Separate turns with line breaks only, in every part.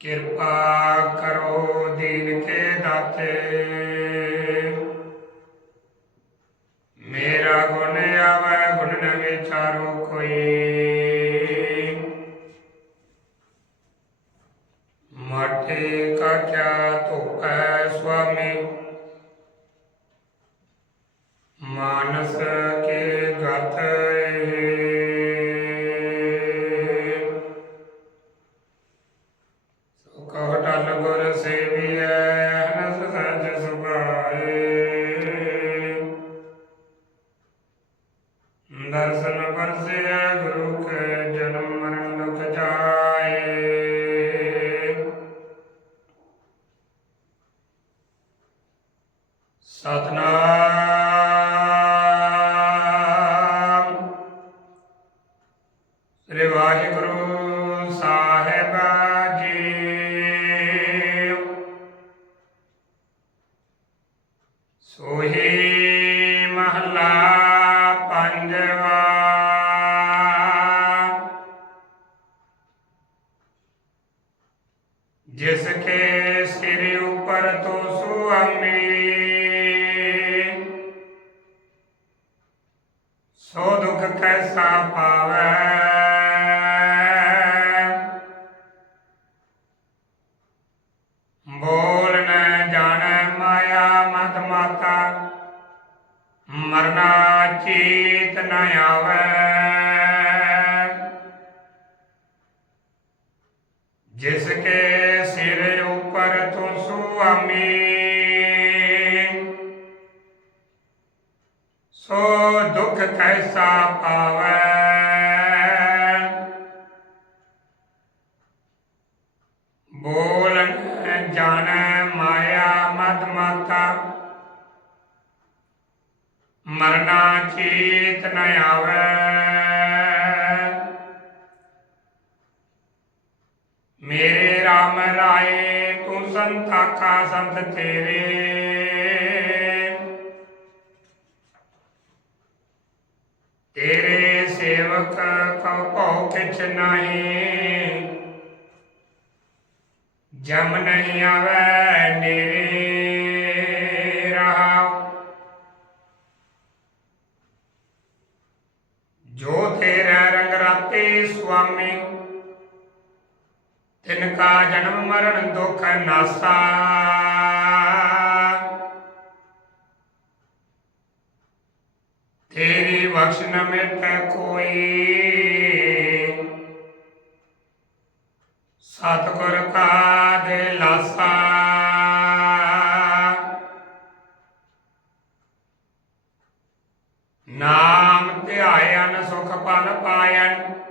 ਕਿਰਪਾ ਕਰੋ ਦੀਨ ਕੇ ਦਾਤੇ ਮੇਰਾ ਗੁਣ ਆਵੈ ਗੁਣ ਨ ਵਿਚਾਰੋ ਕੋਈ ਮਾਟੇ ਕਾ ਕਿਆ ਧੋਖੈ ਸੁਆਮੀ ਮਾਨਸ ਕੇ ਸਿਰ ਸੁਆਮੀ ਸੋ ਦੁਖ ਕੈਸਾ ਪਾਵੈ ਬੋਲ ਨ ਜਾਣੈ ਮਾਇਆ ਮਤ ਮਾਤਾ ਮਰਨਾ ਚੀਤ ਨ ਆਵੈ ਜਿਸ ਕੇ ਸੁਆਮੀ। ਸੋ ਦੁਖ ਕੈਸਾ ਪਾਵੈ? ਬੋਲ ਨ ਜਾਣੈ ਮਾਇਆ ਮਦ ਮਾਤਾ। ਮਰਨਾ ਚੀਤ ਨ ਆਵੈ। ਮੇਰੇ RAM ਰਾਏ ਤੂੰ ਸੰਤਾ ਕਾ ਸੰਤ ਤੇਰੇ ਤੇਰੇ ਸੇਵਕ ਕਉ ਭਉ ਕਿਛ ਨਹੀਂ ਜਮ ਨਹੀਂ ਆਵੈ ਨੇਰੇ ਰਹਾਉ ਜੋ ਤੇਰਾ ਰੰਗ ਰਾਤੇ ਸੁਆਮੀ ਤਿਨ ਕਾ ਜਨਮ ਮਰਨ ਦੁਖ ਨਾਸਾ। ਤੇਰੀ ਬਖਸ਼ ਨ ਮਿਟੈ ਕੋਈ। ਸਤਿਗੁਰ ਕਾ ਦੇ ਲਾਸਾ। ਨਾਮ ਧਿਆਇਨ ਸੁਖ ਪਲ ਪਾਇਨ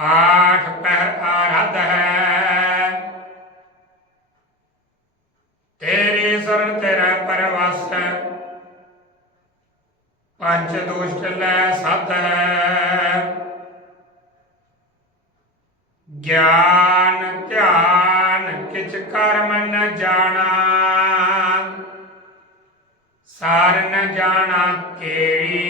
ਆਠ ਪਹਿਰ ਆਰਧ ਹੈ। ਤੇਰੀ ਸਰਨ ਤੇਰਾ ਪਰਵਾਸ ਪੰਜ ਦੋਸ਼ਟ ਲੈ ਸਤ ਗਿਆਨ, ਧਿਆਨ, ਕਿਛ ਕਰਮ ਨ ਜਾਣਾ। ਸਾਰ ਨ ਜਾਣਾ ਤੇਰੀ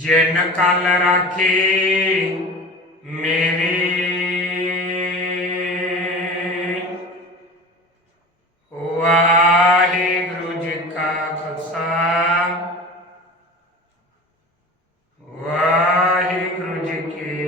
जन कल राखे मेरे। वाहे गुरु जी का खालसा वाहे गुरु जी की